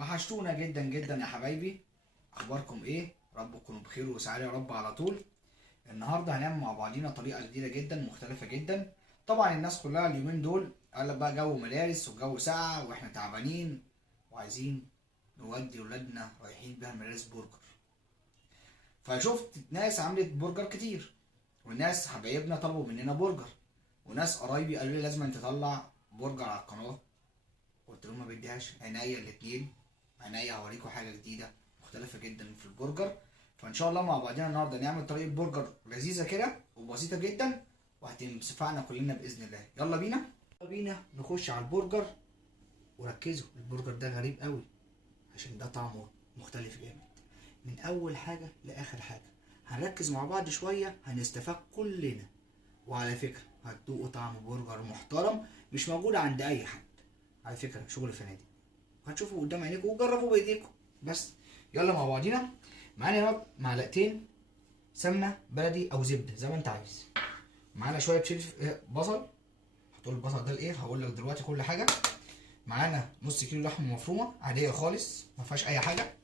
وحشتونا جدا جدا يا حبايبي. اخباركم ايه؟ رب تكونوا بخير وسعاده يا رب على طول. النهارده هنعمل مع بعضينا طريقه جديده جدا مختلفه جدا. طبعا الناس كلها اليومين دول قال لك بقى جو مدارس وجو ساقعه واحنا تعبانين وعايزين نودي ولادنا رايحين بيها المدارس برجر. فشفت ناس عملت برجر كتير، وناس حبايبنا طلبوا مننا برجر، وناس قرايبي قالوا لي لازم انت تطلع برجر على القناه. قلت لهم ما بديهاش، عينيا الاتنين، عينيا هوريكم حاجه جديده مختلفه جدا في البرجر. فان شاء الله مع بعضنا النهارده نعمل طريقه برجر لذيذه كده وبسيطه جدا وهتنفعنا كلنا باذن الله. يلا بينا نخش على البرجر. وركزوا، البرجر ده غريب قوي عشان ده طعمه مختلف جامد من اول حاجه لاخر حاجه. هنركز مع بعض شويه هنستفاد كلنا. وعلى فكره هتدوقوا طعم برجر محترم مش موجود عند اي حد، على فكره شغل فنادق. هتشوفوا قدام عينيكم وجربوا بايديكم. بس يلا مع بعضينا. معانا هنا معلقتين سمنه بلدي او زبده زي ما انت عايز. معانا شويه بصل. هتقول البصل ده لايه؟ هقول لك دلوقتي كل حاجه. معانا نص كيلو لحمه مفرومه عاديه خالص ما فيهاش اي حاجه.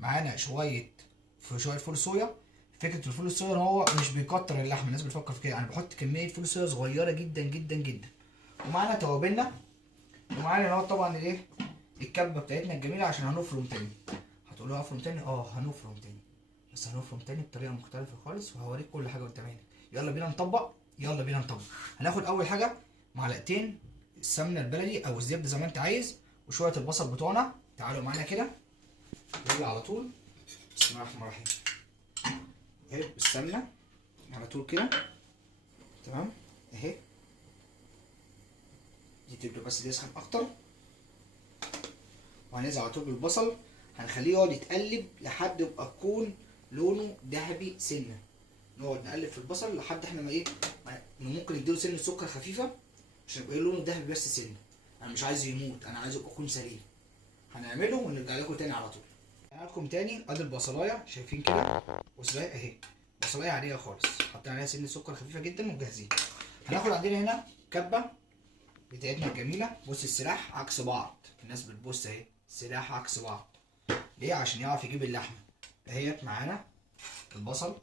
معانا شويه فول صويا. فكره الفول الصويا ان هو مش بيكتر اللحمه، الناس بتفكر في كده، انا بحط كميه فول صويا صغيره جدا جدا جدا. ومعانا توابلنا، ومعانا هنا طبعا الايه، الكبه بتاعتنا الجميله عشان هنفرم تاني. هتقولوا هفرم تاني؟ هنفرم تاني، بس هنفرم تاني بطريقه مختلفه خالص وهوريك كل حاجه قدام عينك. يلا بينا نطبق. هناخد اول حاجه معلقتين السمنه البلدي او الزبده زي ما انت عايز، وشويه البصل بتوعنا. تعالوا معانا كده، يلا على طول. بسم الله الرحمن الرحيم. اهي السمنه على طول كده، تمام اهي. دي تبدا بس تسخن اكتر، وهننزل على طول بالبصل. هنخليه يقعد يتقلب لحد يبقى يكون لونه ذهبي سنه. نقعد نقلب في البصل لحد احنا ما ايه، ممكن نديله سنه سكر خفيفه عشان يبقى لونه ذهبي بس سنه. انا مش عايزه يموت، انا عايزه يكون سريع. هنعمله ونرجع لكم تاني على طول. هنعملكم تاني. ادي البصلايه شايفين كده، بصلايه اهي، بصلايه عاديه خالص، حاطين عليها سنه سكر خفيفه جدا وجاهزين. هناخد عندنا هنا كبه بتاعتنا الجميله. بص السلاح عكس بعض، الناس بتبص اهي، السلاح عكس بعض ليه؟ عشان يعرف يجيب اللحمه. اهيت معانا البصل.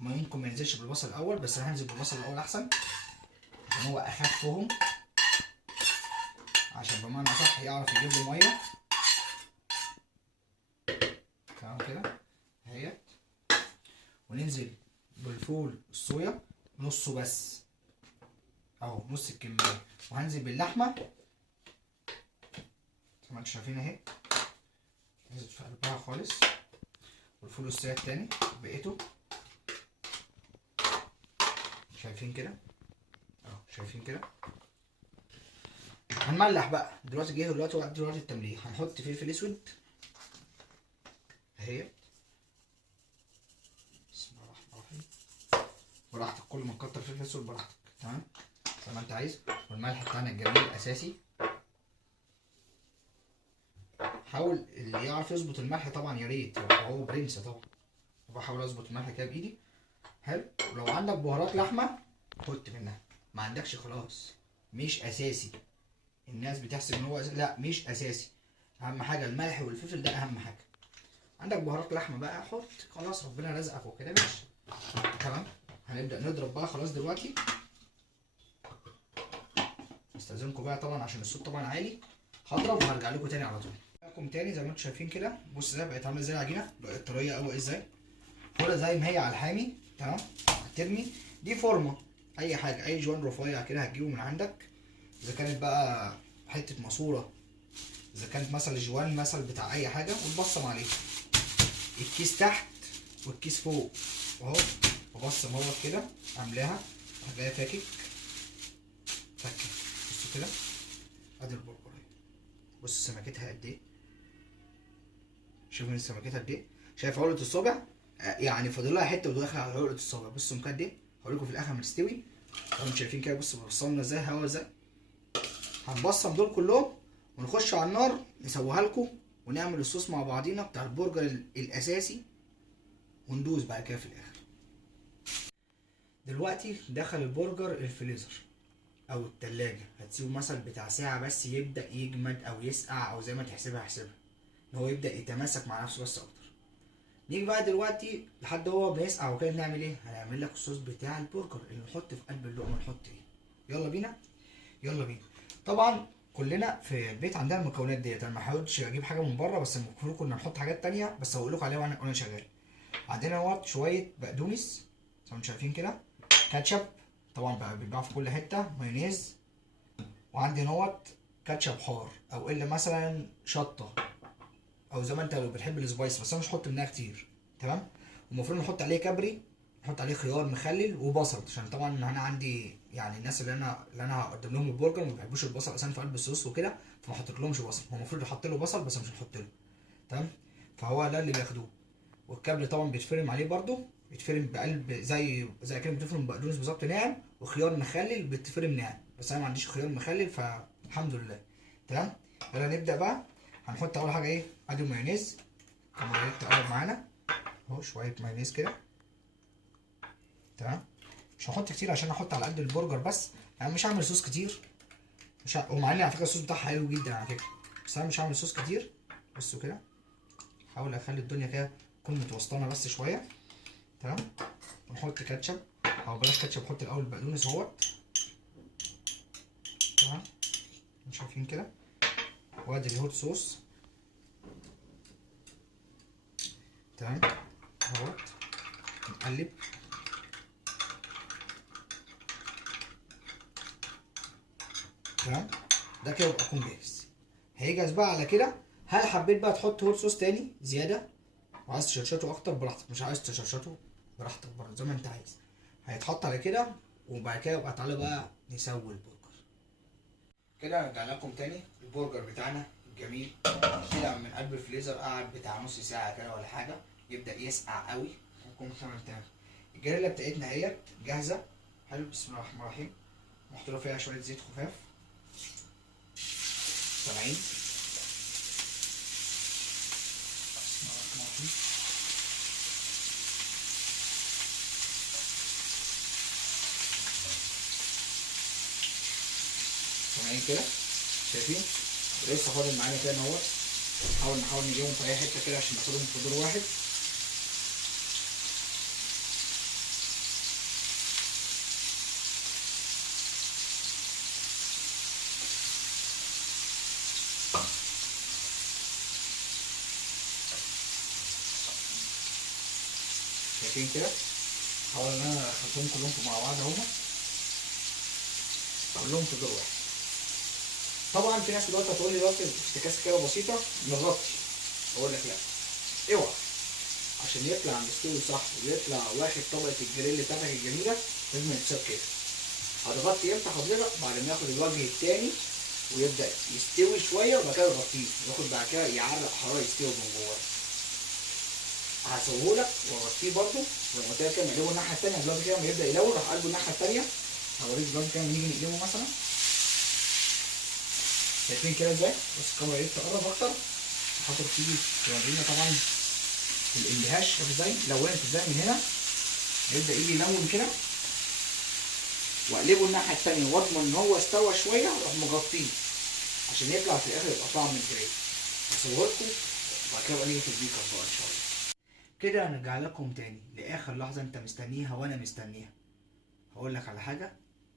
ممكن ما ينزلش بالبصل الاول، بس انا هنزل بالبصل الاول احسن عشان هو اخفهم، عشان بمعنى صح يعرف يجيب له ميه. تمام كده اهيت. وننزل بالفول الصويا نصه بس اهو، نص الكميه. وهنزل باللحمه زي ما انتم شايفين اهي، نزلت في قلبها خالص. والفول الصويا التاني بقيته شايفين كده اهو، شايفين كده. هنملح بقى دلوقتي، جه دلوقتي وقت التمليح. هنحط فلفل اسود اهي، بسم الله الرحمن الرحيم. براحتك، كل ما تكتر فلفل اسود براحتك، تمام زي ما انت عايز. والملح بتاعنا الجميل الاساسي. حاول اللي يعرف يظبط الملح طبعا يا ريت، يبقى هو برنس طبعا. وبحاول اظبط الملح كده بايدي. حلو. ولو عندك بهارات لحمه حط منها، ما عندكش خلاص مش اساسي. الناس بتحسب ان هو لا، مش اساسي. اهم حاجه الملح والفلفل، ده اهم حاجه. عندك بهارات لحمه بقى حط، خلاص ربنا رزقك وكده ماشي. تمام. هنبدا نضرب بقى خلاص دلوقتي. استاذنكم بقى طبعا عشان الصوت طبعا عالي. هضرب وهرجع لكم تاني على طول. لكم تاني زي ما انتم شايفين كده. بص ده بقت عامله ازاي العجينه، بقت طريه قوي ازاي. خدها زي ما هي على الحامي، تمام. هترمي دي فورمه اي حاجه، اي جوان رفيع كده هتجيبه من عندك. اذا كانت بقى حته ماسوره، اذا كانت مثلا جوان مثلا بتاع اي حاجه، وتبصم عليه. الكيس تحت والكيس فوق اهو، وبصم اهو كده عاملاها. جايه فاكك فكه. بصوا كده ادي البرجر اهي. بص سمكتها قد ايه، شوفوا سمكتها قد ايه. شايف عقله الصابع؟ يعني فاضل لها حته وداخل على عقله الصابع. بصوا سمكها قد ايه، هوريكم في الاخر ما تستوي. انتوا شايفين كده، بصوا بصمنا ازاي، هوا ازاي. هنبصم دول كلهم ونخش على النار نسويها لكم، ونعمل الصوص مع بعضينا بتاع البرجر الاساسي، وندوس بقى كده في الاخر. دلوقتي دخل البرجر الفريزر او التلاجة. هتسيبه مثلا بتاع ساعة بس يبدأ يجمد او يسقع او زي ما تحسبها احسبها. ان هو يبدا يتماسك مع نفسه بس اكتر. نيجي بقى دلوقتي لحد هو بيسقع وكده نعمل ايه؟ هنعمل لك الصوص بتاع البرجر اللي نحط في قلب اللقمه. نحط ايه؟ يلا بينا. يلا بينا. طبعا كلنا في البيت عندنا المكونات ديت. انا ما حاولتش اجيب حاجه من بره، بس المفروض كنا نحط حاجات تانية، بس هقول لكم عليها وانا شغال. عندنا اهوت شويه بقدونس زي ما انتم شايفين كده، كاتشب طبعا بقى بيتباع في كل حته، مايونيز، وعندي اهوت كاتشب حار او الا مثلا شطه، او زي ما انت لو بتحب السبايس، بس انا مش هحط منها كتير. تمام. والمفروض نحط عليه كابري، نحط عليه خيار مخلل وبصل، عشان طبعا انا عندي يعني الناس اللي انا هقدم لهم البرجر ما بيحبوش البصل اصلا في قلب الصوص وكده، فما حطيت لهمش بصل. هو المفروض يحط له بصل بس مش هنحط له. تمام. فهو ده اللي بياخدوه. والكابري طبعا بيتفرم عليه برده، بيتفرم بقلب زي كده بتفرم بقدونس بالظبط ناعم، وخيار مخلل بيتفرم ناعم، بس انا ما عنديش خيار مخلل فالحمد لله. تمام. يلا نبدا بقى. هنحط اول حاجه ايه؟ ادي مايونيز. الكاميرا دي تقرب معانا اهو، شويه مايونيز كده. تمام. مش هحط كتير عشان احط على قد البرجر بس، يعني مش هعمل صوص كتير. ومع ان على فكره الصوص بتاعها حلو جدا على فكره، بس انا مش هعمل صوص كتير. بصوا كده، احاول اخلي الدنيا كده تكون متوسطنه بس شويه. تمام. ونحط كاتشب، او بلاش كاتشب، نحط الاول البقدونس اهوت. تمام. شايفين كده. وادي الهوت صوص. تمام اهوت. نقلب. تمام. ده كده يبقى يكون جاهز. هيجهز بقى على كده. هل حبيت بقى تحط هوت صوص تاني زياده وعايز تشرشته اكتر براحتك، مش عايز تشرشته براحتك برضه زي ما انت عايز. هيتحط على كده. وبعد كده يبقى تعالى بقى نسوي البرجر. كده رجعنا لكم تاني. البرجر بتاعنا الجميل طلع من قلب الفريزر، قعد بتاع نص ساعه كده ولا حاجه، يبدا يسقع قوي ويكون تمام. الجريلا بتاعتنا اهيت جاهزه. حلو. بسم الله الرحمن الرحيم. محطوطه فيها شويه زيت خفاف. سامعين؟ بسم الله الرحمن الرحيم. سامعين كده؟ شايفين؟ لسه فاضل معانا كده اهوت. نحاول نجيبهم في اي حته كده عشان ناخدهم في دور واحد. شايفين كده؟ حاول ان انا اخلطهم كلهم مع بعض اهما، كلهم في دور واحد. طبعا في ناس دلوقتي هتقول لي دلوقتي افتكاسه كده بسيطه نغطي. اقول لك لا، اوعى. عشان يطلع مستوي صح ويطلع واخد طبقه الجريل بتاعتك الجميله لازم يتساب كده. هتغطي امتى حضرتك؟ بعد ما ياخد الوجه التاني ويبدا يستوي شويه، وبعد كده تغطيه ياخد بعد كده يعرق حراره يستوي من جوه. هسويهولك واغطيه برده زي ما قلت لك كده. نقلبه الناحيه التانيه دلوقتي كده، لما يبدا يلون راح قلبه الناحيه التانيه. هوريك دلوقتي كده نيجي نقلبه مثلا. شايفين كده ازاي؟ بص الكاميرا دي تقرب اكتر. خاطر تيجي تورينا طبعا الاندهاش. شايف ازاي؟ لونت ازاي من هنا. يبدا يجي يلون كده، واقلبه الناحيه التانيه واضمن ان هو استوى شويه واروح مغطيه عشان يطلع في الاخر يبقى طعم الجريل. هصوركم وبعد كده نيجي في البيكر بقى ان شاء الله. كده هنرجع لكم تاني لاخر لحظه انت مستنيها وانا مستنيها. هقول لك على حاجه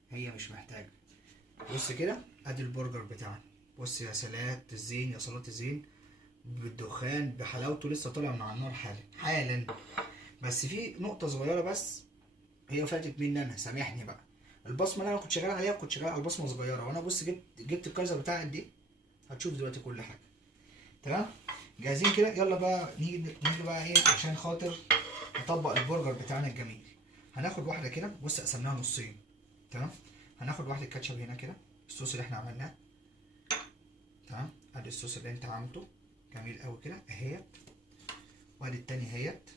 هي مش محتاجه. بص كده، ادي البرجر بتاعنا. بص يا سلات الزين، يا صلاه الزين، بالدخان بحلاوته لسه طالع من على النار حالا. بس في نقطه صغيره بس هي فاتت مني انا، سامحني بقى. البصمه اللي انا كنت شغال عليها كنت شغال على البصمه صغيره، وانا بص جبت الكايزر بتاعي قد ايه. هتشوف دلوقتي كل حاجه. تمام. جاهزين كده. يلا بقى نيجي بقى ايه عشان خاطر نطبق البرجر بتاعنا الجميل. هناخد واحده كده. بص قسمناها نصين. تمام. هناخد واحده كاتشب هنا كده، الصوص اللي احنا عملناه. تمام. ادي الصوص اللي انت عملته جميل قوي كده اهيت. وادي التاني اهيت.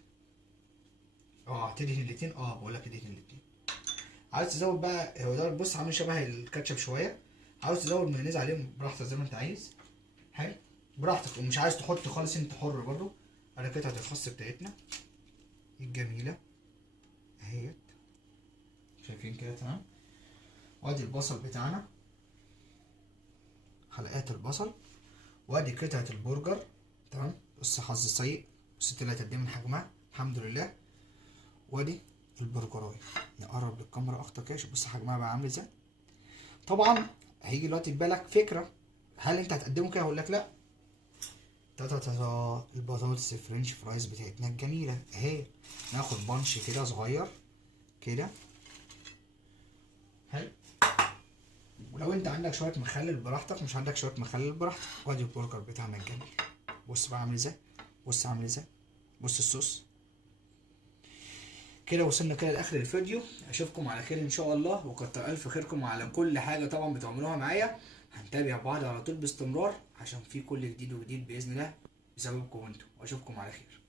هتدهن الاتنين. بقول لك ادهن الاتنين. عايز تزود بقى، هو ده بص عامل شبه الكاتشب شويه. عاوز تزود مايونيز عليهم براحتك زي ما انت عايز. حلو. براحتك. ومش عايز تحط خالص انت حر برضو. انا قطعه الخس بتاعتنا الجميله اهيت. شايفين كده؟ تمام. وادي البصل بتاعنا، حلقات البصل. وادي قطعه البرجر. تمام. بص حظ سيء، بص طلعت قد ايه من حجمها، الحمد لله. وادي البرجرايه، نقرب للكاميرا اكتر كده، شوف بص حجمها بقى عامل ازاي. طبعا هيجي دلوقتي في بالك فكره، هل انت هتقدمه كده؟ هقول لك لا. البطاطس الفرنش فرايز بتاعتنا الجميله اهي. ناخد بانش كده صغير كده، حلو. ولو انت عندك شويه مخلل براحتك، مش عندك شويه مخلل براحتك. وادي البرجر بتاعنا الجميل، بص بقى عامل ازاي، بص عامل ازاي، بص الصوص. كده وصلنا كده لاخر الفيديو، اشوفكم على خير ان شاء الله، وكتر الف خيركم على كل حاجه طبعا بتعملوها معايا. هنتابع بعض على طول باستمرار، عشان في كل جديد وجديد باذن الله بسببكم انتوا، واشوفكم على خير.